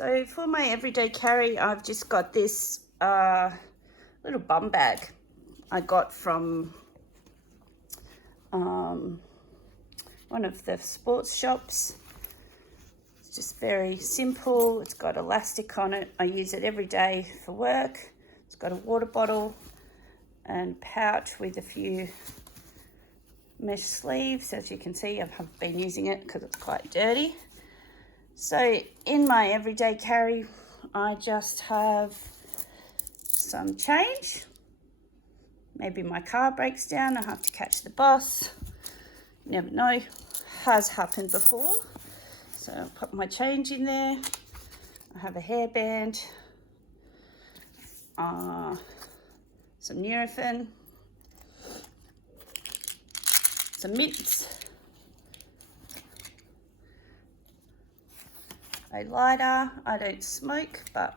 So for my everyday carry, I've just got this little bum bag I got from one of the sports shops. It's just very simple. It's got elastic on it. I use it every day for work. It's got a water bottle and pouch with a few mesh sleeves. As you can see, I've been using it because it's quite dirty. So in my everyday carry, I just have some change. Maybe my car breaks down, I have to catch the bus. You never know, has happened before. So I'll put my change in there. I have a hairband, some Nurofen, some mints, a lighter. I don't smoke, but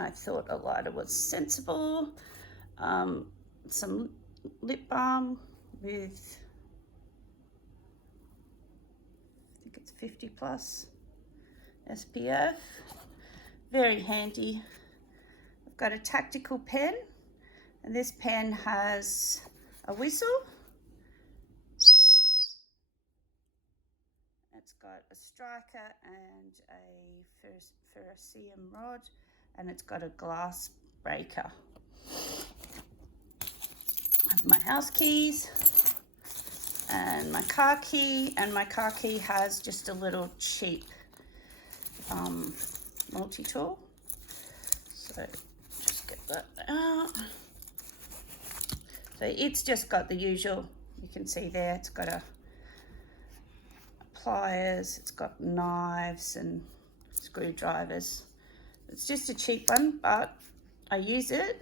I thought a lighter was sensible. Some lip balm with, I think it's 50 plus SPF. Very handy. I've got a tactical pen, and this pen has a whistle. It's got a striker and a ferrocerium rod, and it's got a glass breaker. I have my house keys and my car key, and my car key has just a little cheap multi-tool. So just get that out. So it's just got the usual, you can see there, it's got a pliers, it's got knives and screwdrivers. It's just a cheap one, but I use it.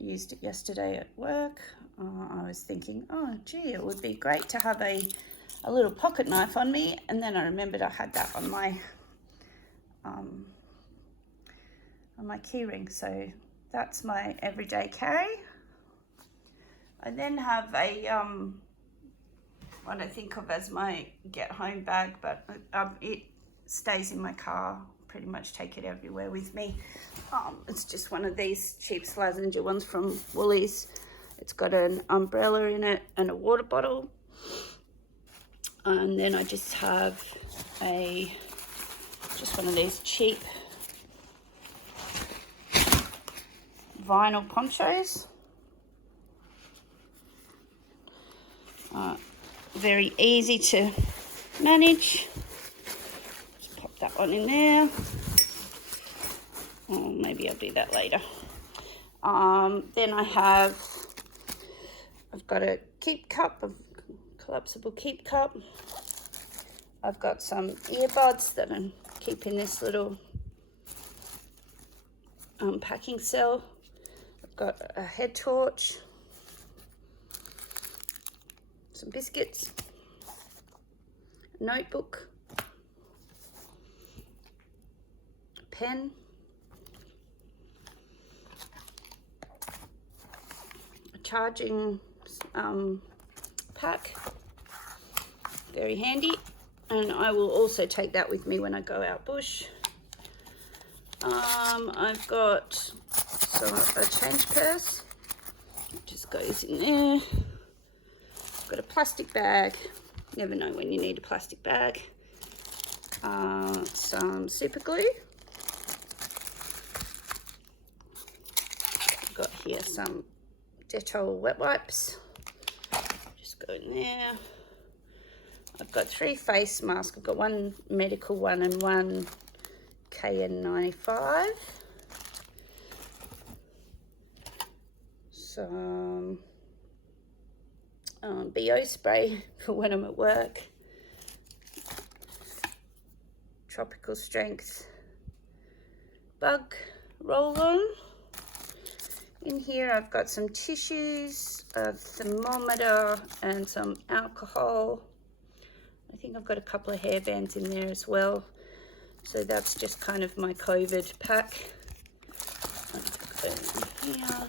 I used it yesterday at work. I was thinking, oh gee, it would be great to have a little pocket knife on me, and then I remembered I had that on my key ring. So that's my everyday carry. I then have a what I think of as my get home bag, but it stays in my car. Pretty much take it everywhere with me. It's just one of these cheap Slazenger ones from Woolies. It's got an umbrella in it and a water bottle. And then I just have just one of these cheap vinyl ponchos. Very easy to manage. Just pop that one in there. Or maybe I'll do that later. Then I've got a keep cup, a collapsible keep cup. I've got some earbuds that I keep in this little packing cell. I've got a head torch, some biscuits, a notebook, a pen, a charging pack, very handy, and I will also take that with me when I go out bush. I've got a change purse, it just goes in there. I've got a plastic bag, never know when you need a plastic bag, some super glue. I've got here some Dettol wet wipes, just go in there. I've got 3 face masks. I've got one medical one and one KN95. Some BO spray for when I'm at work. Tropical strength bug roll-on. In here I've got some tissues, a thermometer and some alcohol. I think I've got a couple of hairbands in there as well. So that's just kind of my COVID pack. Here.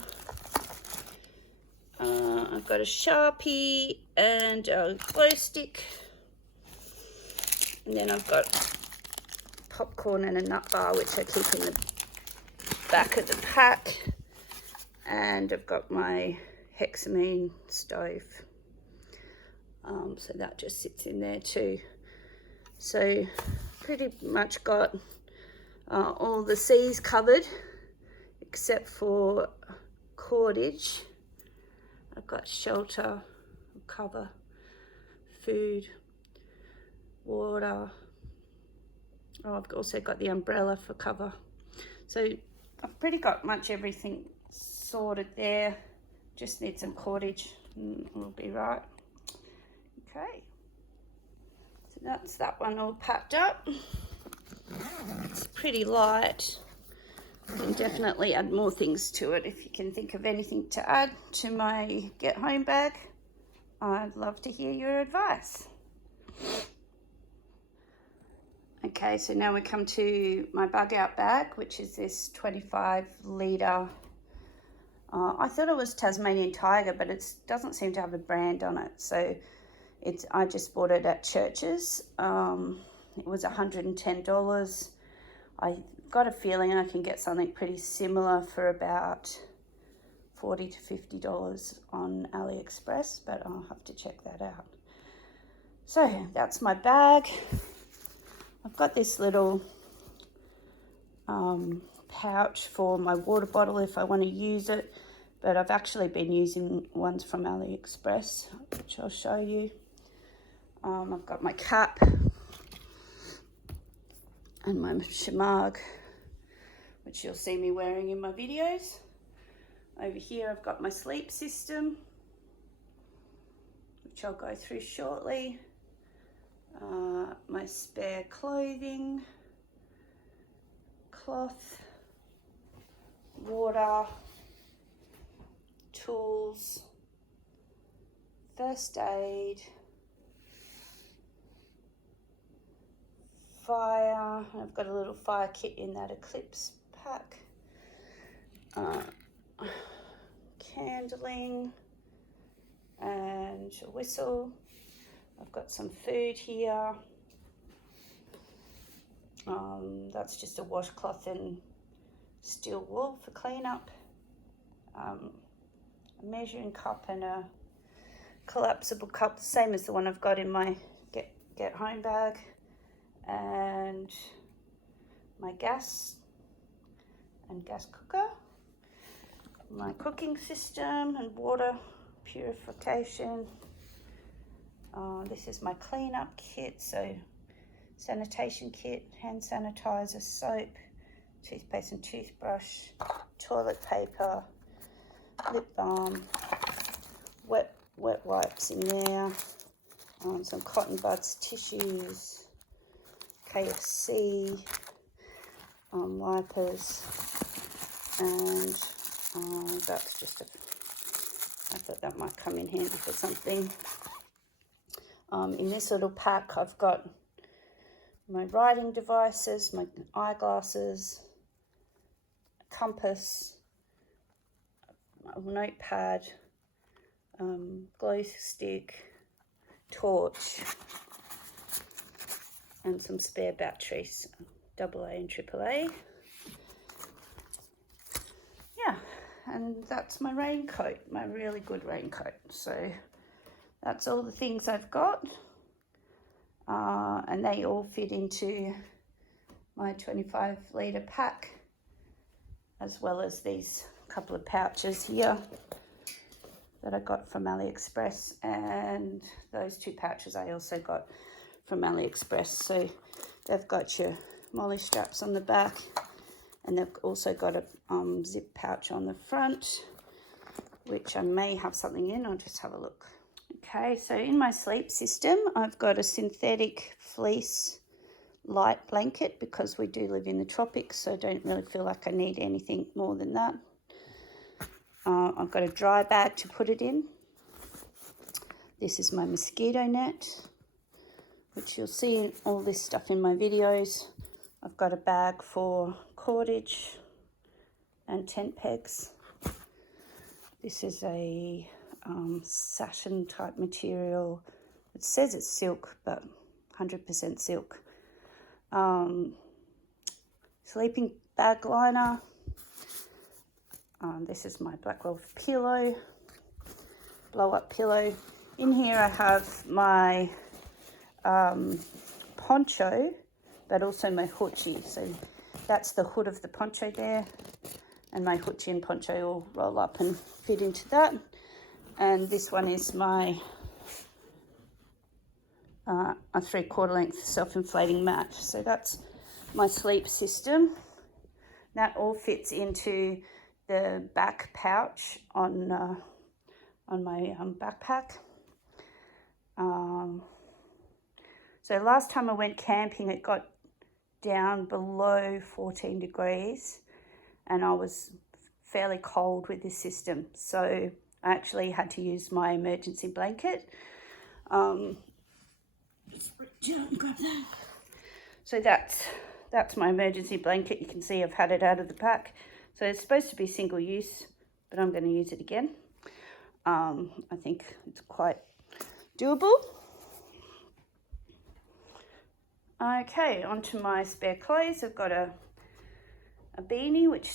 I've got a Sharpie and a glow stick. And then I've got popcorn and a nut bar, which I keep in the back of the pack. And I've got my hexamine stove. So that just sits in there too. So pretty much got all the C's covered, except for cordage. I've got shelter, cover, food, water. Oh, I've also got the umbrella for cover. So I've pretty got much everything sorted there. Just need some cordage and we'll be right. Okay, so that's that one all packed up. It's pretty light. You can definitely add more things to it. If you can think of anything to add to my get home bag, I'd love to hear your advice. Okay, so now we come to my bug out bag, which is this 25 litre. I thought it was Tasmanian Tiger, but it doesn't seem to have a brand on it. So I just bought it at Church's. It was $110. I got a feeling I can get something pretty similar for about $40 to $50 on AliExpress, but I'll have to check that out. So that's my bag. I've got this little pouch for my water bottle if I want to use it, but I've actually been using ones from AliExpress, which I'll show you. I've got my cap and my shamag, which you'll see me wearing in my videos. Over here I've got my sleep system, which I'll go through shortly. My spare clothing, cloth, water, tools, first aid, fire. I've got a little fire kit in that Eclipse pack. Candling and a whistle. I've got some food here. That's just a washcloth and steel wool for cleanup. A measuring cup and a collapsible cup, same as the one I've got in my get home bag. And my gas and gas cooker. My cooking system and water purification. This is my cleanup kit, so sanitation kit, hand sanitizer, soap, toothpaste and toothbrush, toilet paper, lip balm, wet wipes in there, some cotton buds, tissues, KFC, wipers, and that's just I thought that might come in handy for something. In this little pack I've got my writing devices, my eyeglasses, compass, a notepad, glow stick, torch, and some spare batteries, AA and AAA. Yeah, and that's my raincoat, my really good raincoat. So that's all the things I've got, and they all fit into my 25 litre pack, as well as these couple of pouches here that I got from AliExpress, and those two pouches I also got from AliExpress. So they've got your molly straps on the back, and they've also got a zip pouch on the front, which I may have something in. I'll just have a look. Okay, so in my sleep system, I've got a synthetic fleece light blanket because we do live in the tropics, so I don't really feel like I need anything more than that. I've got a dry bag to put it in. This is my mosquito net, which you'll see in all this stuff in my videos. I've got a bag for cordage and tent pegs. This is a satin type material. It says it's silk, but 100% silk. sleeping bag liner. This is my black wolf pillow, blow up pillow. In here I have my poncho, but also my hoochie. So that's the hood of the poncho there, and my hoochie and poncho all roll up and fit into that. And this one is my a 3/4 length self-inflating mat. So that's my sleep system. That all fits into the back pouch on my backpack. So last time I went camping, it got down below 14 degrees and I was fairly cold with this system. So I actually had to use my emergency blanket. Just reach out and grab that. So that's my emergency blanket. You can see I've had it out of the pack. So it's supposed to be single use, but I'm going to use it again. I think it's quite doable. Okay, onto my spare clothes. I've got a beanie, which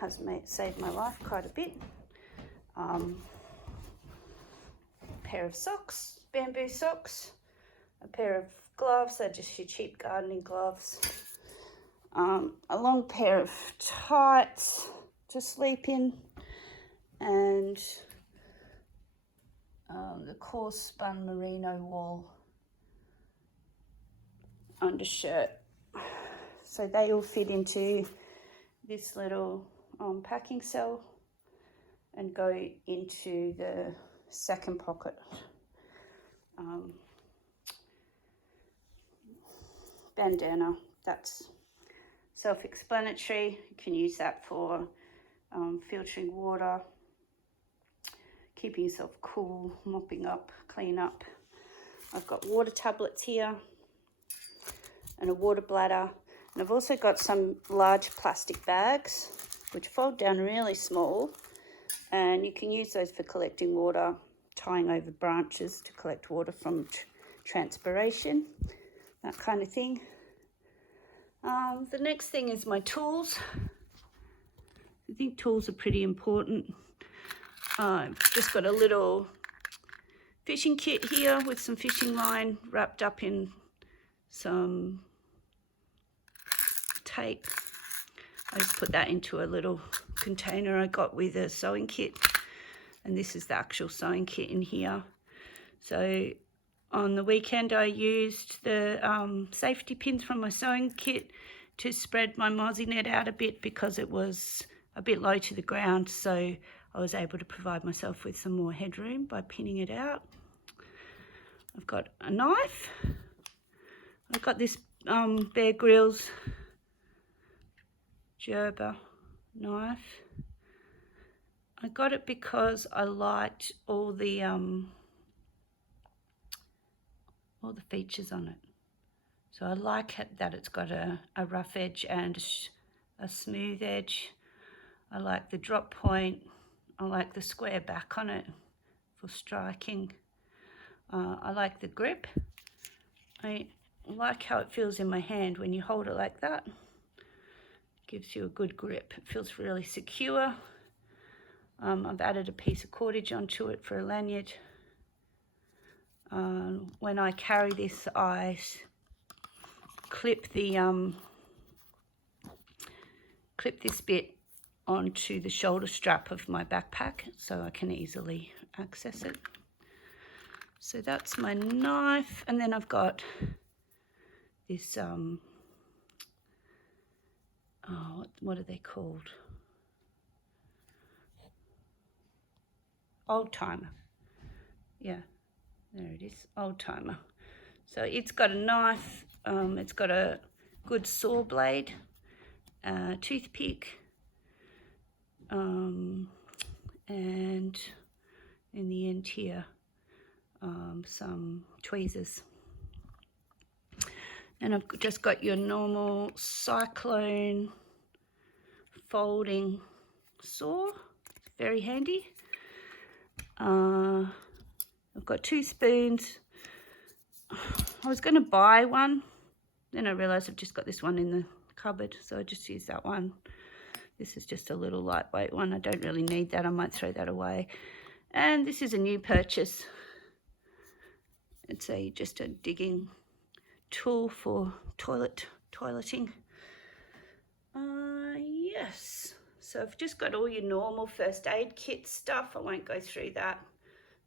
has saved my life quite a bit. A pair of socks, bamboo socks. A pair of gloves, they're just your cheap gardening gloves. A long pair of tights to sleep in, and the coarse spun merino wool undershirt. So they all fit into this little packing cell and go into the second pocket. Bandana, that's self-explanatory. You can use that for filtering water, keeping yourself cool, mopping up, clean up. I've got water tablets here and a water bladder, and I've also got some large plastic bags which fold down really small, and you can use those for collecting water, tying over branches to collect water from transpiration, that kind of thing. The next thing is my tools. I think tools are pretty important. I've just got a little fishing kit here with some fishing line wrapped up in some tape. I just put that into a little container I got with a sewing kit, and this is the actual sewing kit in here. So on the weekend I used the safety pins from my sewing kit to spread my mozzie net out a bit because it was a bit low to the ground, so I was able to provide myself with some more headroom by pinning it out. I've got a knife. I've got this Bear Grylls Gerber knife. I got it because I liked all the features on it. So I like it that it's got a rough edge and a smooth edge. I like the drop point. I like the square back on it for striking. I like the grip. I like how it feels in my hand when you hold it like that. It gives you a good grip. It feels really secure. I've added a piece of cordage onto it for a lanyard. When I carry this, I clip this bit onto the shoulder strap of my backpack so I can easily access it. So that's my knife, and then I've got this what are they called? Old timer. Yeah, there it is, old timer. So it's got a knife, it's got a good saw blade, toothpick, and in the end here, some tweezers. And I've just got your normal cyclone folding saw, very handy. I've got 2 spoons. I was going to buy one, then I realised I've just got this one in the cupboard, so I just use that one. This is just a little lightweight one. I don't really need that. I might throw that away. And this is a new purchase. It's just a digging tool for toileting. Yes. So I've just got all your normal first aid kit stuff. I won't go through that.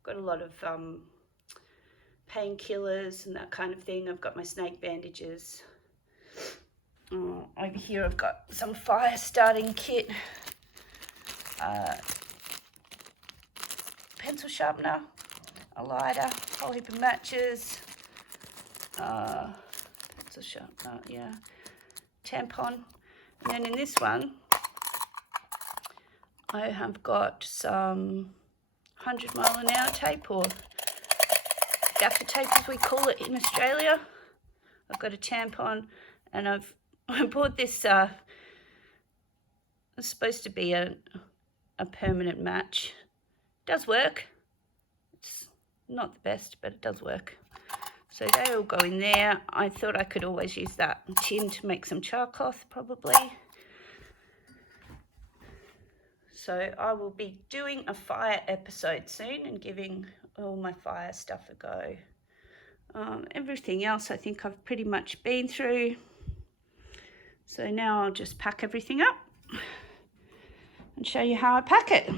Got a lot of painkillers and that kind of thing. I've got my snake bandages. Over here I've got some fire starting kit. Pencil sharpener, a lighter, a whole heap of matches, pencil sharpener, yeah, tampon. And then in this one, I have got some 100-mile-an-hour tape, or gaffer tape as we call it in Australia. I've got a tampon, and I bought this, it's supposed to be a permanent match. It does work. It's not the best, but it does work. So they all go in there. I thought I could always use that tin to make some char cloth, probably. So I will be doing a fire episode soon and giving all my fire stuff a go. Everything else I think I've pretty much been through. So now I'll just pack everything up and show you how I pack it.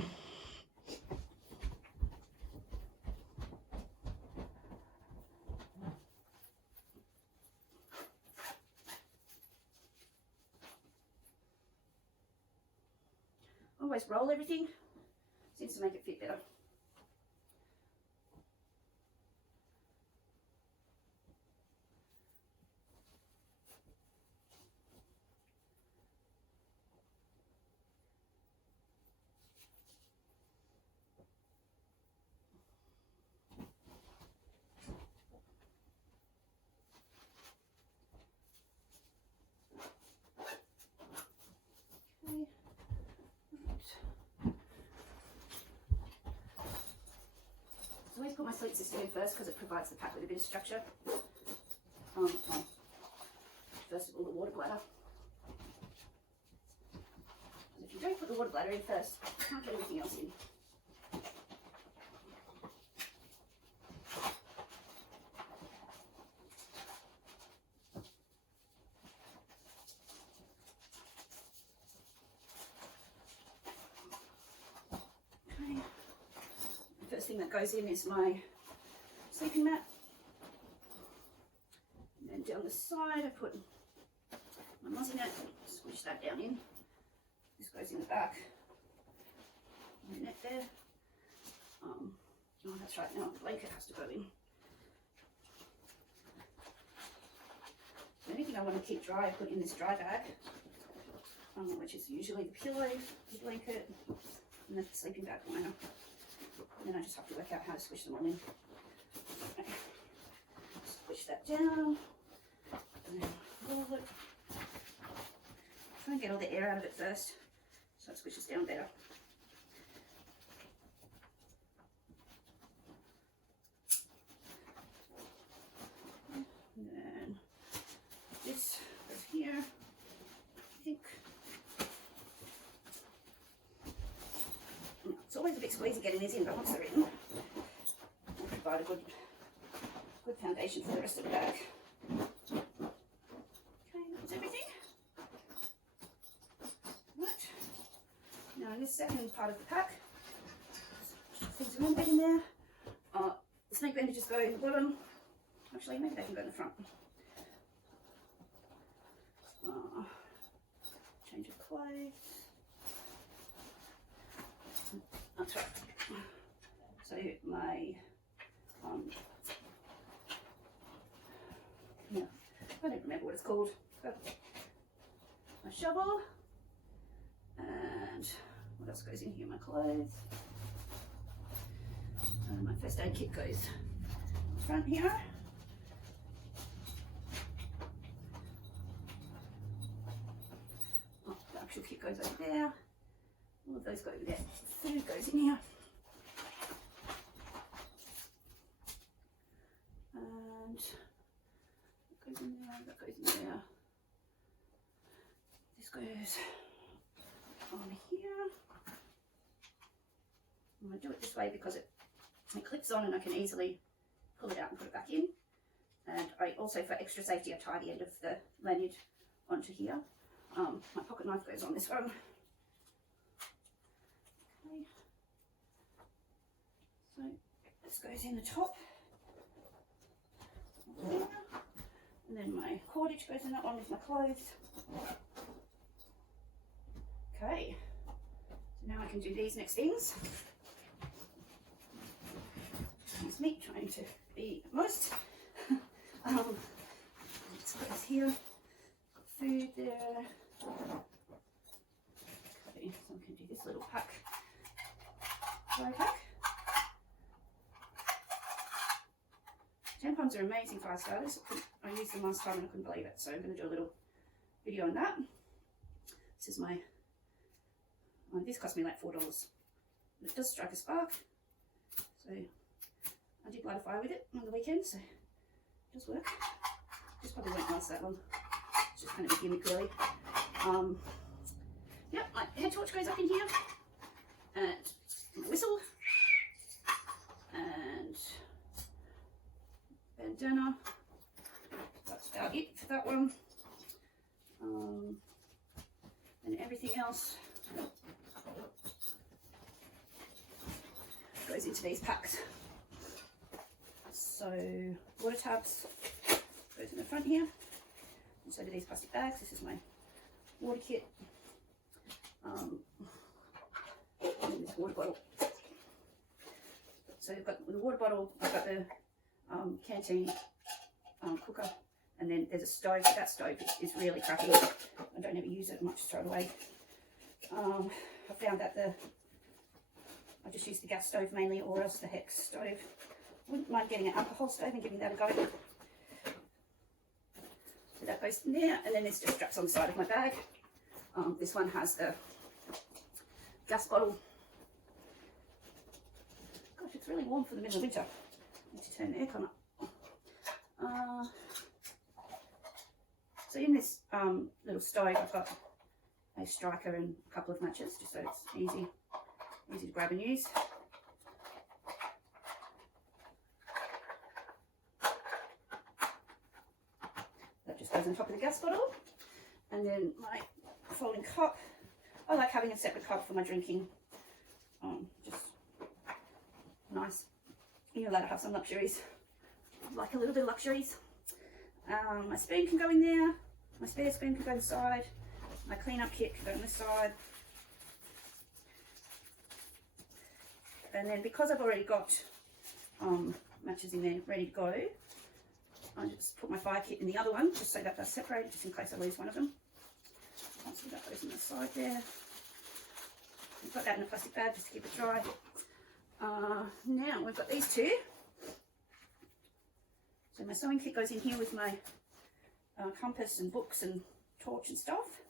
Always roll everything, seems to make it fit better. I always put my sleep system in first because it provides the pack with a bit of structure. First of all, the water bladder. If you don't put the water bladder in first, you can't get everything else in. First thing that goes in is my sleeping mat, and then down the side I put my muzzy net, squish that down in. This goes in the back, my net there. Oh, that's right, now a blanket has to go in. Anything I want to keep dry I put in this dry bag, which is usually the pillow, the blanket, and the sleeping bag liner. And then I just have to work out how to squish them all in. Okay. Squish that down, and then roll it. Try and get all the air out of it first, so it squishes down better. And then this goes here, I think. It's always a bit squeezy getting these in, but once they're in, it'll provide a good foundation for the rest of the bag. Okay, that's everything. Right. Now in this second part of the pack, things are embedded in there. The snake bandages go in the bottom. Actually, maybe they can go in the front. Change of clothes. That's right. So my, yeah, I don't remember what it's called. But my shovel, and what else goes in here? My clothes. And my first aid kit goes front here. Oh, the actual kit goes over there. All of those go over there. Food goes in here. And that goes in there, that goes in there. goes on here. I'm going to do it this way because it clips on and I can easily pull it out and put it back in. And I also, for extra safety, I tie the end of the lanyard onto here. My pocket knife goes on this one. Okay. So this goes in the top. And then my cordage goes in that one with my clothes. Okay, so now I can do these next things. It's me trying to be modest. Let's put this here. Food there. Okay, so I can do this little pack. Dry pack. Tampons are amazing fire starters. I used them last time and I couldn't believe it, so I'm going to do a little video on that. This is my, this cost me like $4. It does strike a spark, so I did light a fire with it on the weekend, so it does work. This probably won't last that long. It's just kind of a gimmick really. Yep, my head torch goes up in here, and my whistle, and bandana. That's about it for that one. And everything else goes into these packs. So water tabs goes in the front here. And so do these plastic bags. This is my water kit. And this water bottle. So I've got the water bottle, I've got the canteen cooker, and then there's a stove. That stove is really crappy. I don't ever use it much, throw it away. I found that I just use the gas stove mainly, or else the hex stove. Wouldn't mind getting an alcohol stove and giving that a go. So that goes in there, and then there's just straps on the side of my bag. This one has the gas bottle. Gosh, it's really warm for the middle of winter. I need to turn the aircon up. So in this little stove, I've got a striker and a couple of matches, just so it's easy to grab and use. That just goes on top of the gas bottle. And then my folding cup. I like having a separate cup for my drinking. Just nice. You're allowed to have some luxuries. I like a little bit of luxuries. My spoon can go in there. My spare spoon can go inside. My clean-up kit can go on this side. And then because I've already got matches in there ready to go, I just put my fire kit in the other one, just so that they're separated, just in case I lose one of them. So that goes on the side there. I've got that in a plastic bag just to keep it dry. Now we've got these two. So my sewing kit goes in here with my compass and books and torch and stuff.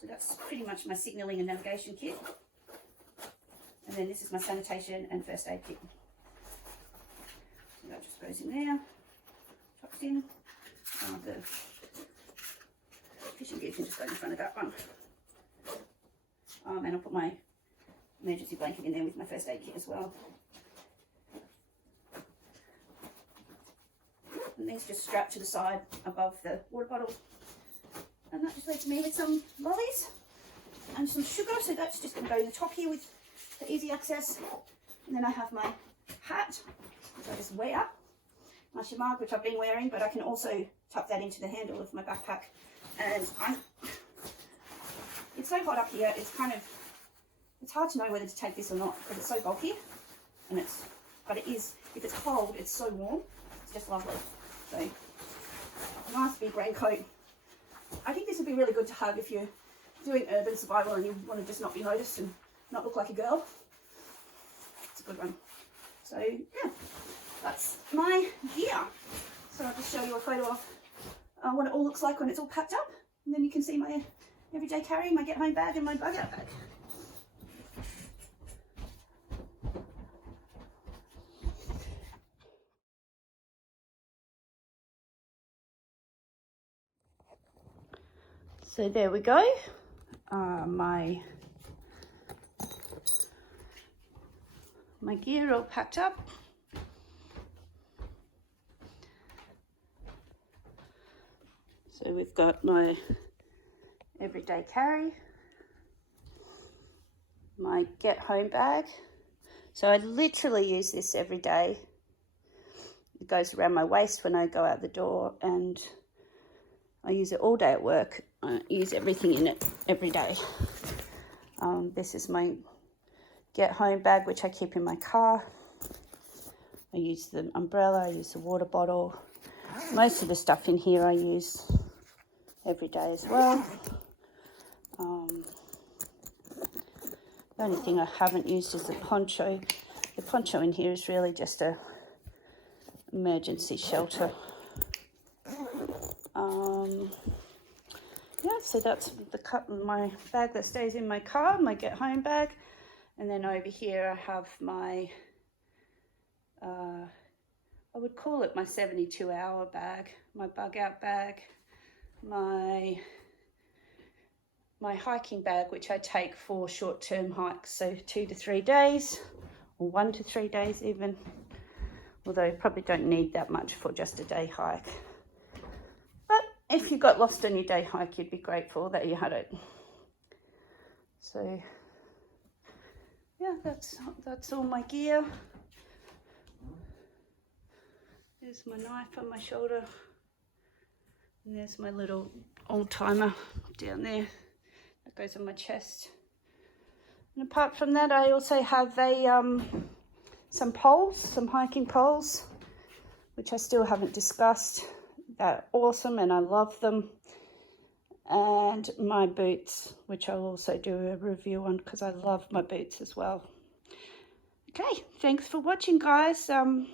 So that's pretty much my signalling and navigation kit. And then this is my sanitation and first aid kit. So that just goes in there, tucks in. The fishing gear can just go in front of that one. And I'll put my emergency blanket in there with my first aid kit as well. And these just strap to the side above the water bottle. And that just leaves me with some lollies and some sugar. So that's just going to go in the top here with the easy access. And then I have my hat, which I just wear. My shamag, which I've been wearing, but I can also tuck that into the handle of my backpack. And it's so hot up here, it's hard to know whether to take this or not because it's so bulky. And but it is, if it's cold, it's so warm. It's just lovely. So, nice big raincoat. I think this would be really good to have if you're doing urban survival and you want to just not be noticed and not look like a girl. It's a good one. So, yeah, that's my gear. So I'll just show you a photo of what it all looks like when it's all packed up. And then you can see my everyday carry, my get home bag and my bug out bag. So there we go. my gear all packed up. So we've got my everyday carry, my get home bag. So I literally use this every day. It goes around my waist when I go out the door, and I use it all day at work. I use everything in it every day. This is my get home bag, which I keep in my car. I use the umbrella, I use the water bottle. Most of the stuff in here I use every day as well. The only thing I haven't used is the poncho. The poncho in here is really just a emergency shelter. Yeah, so that's my bag that stays in my car, my get home bag. And then over here I have my, I would call it my 72-hour bag, my bug out bag, my hiking bag, which I take for short-term hikes, so 2 to 3 days, or 1 to 3 days even, although you probably don't need that much for just a day hike. But if you got lost on your day hike, you'd be grateful that you had it. So yeah, that's all my gear. There's my knife on my shoulder, and there's my little old timer down there that goes on my chest. And apart from that, I also have some poles, some hiking poles, which I still haven't discussed. They're awesome and I love them. And my boots, which I'll also do a review on because I love my boots as well. Okay, thanks for watching, guys. I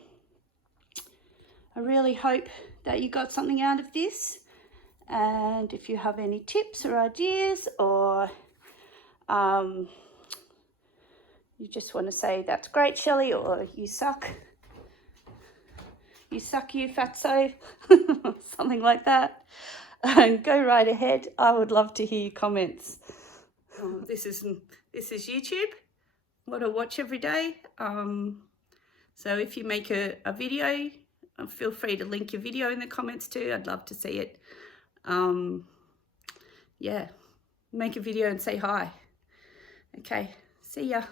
really hope that you got something out of this. And if you have any tips or ideas, or you just want to say, that's great, Shelley, or you suck, you fatso, something like that, go right ahead. I would love to hear your comments. This is YouTube, what I watch every day. So if you make a video, feel free to link your video in the comments too. I'd love to see it. Yeah, make a video and say hi. Okay, see ya.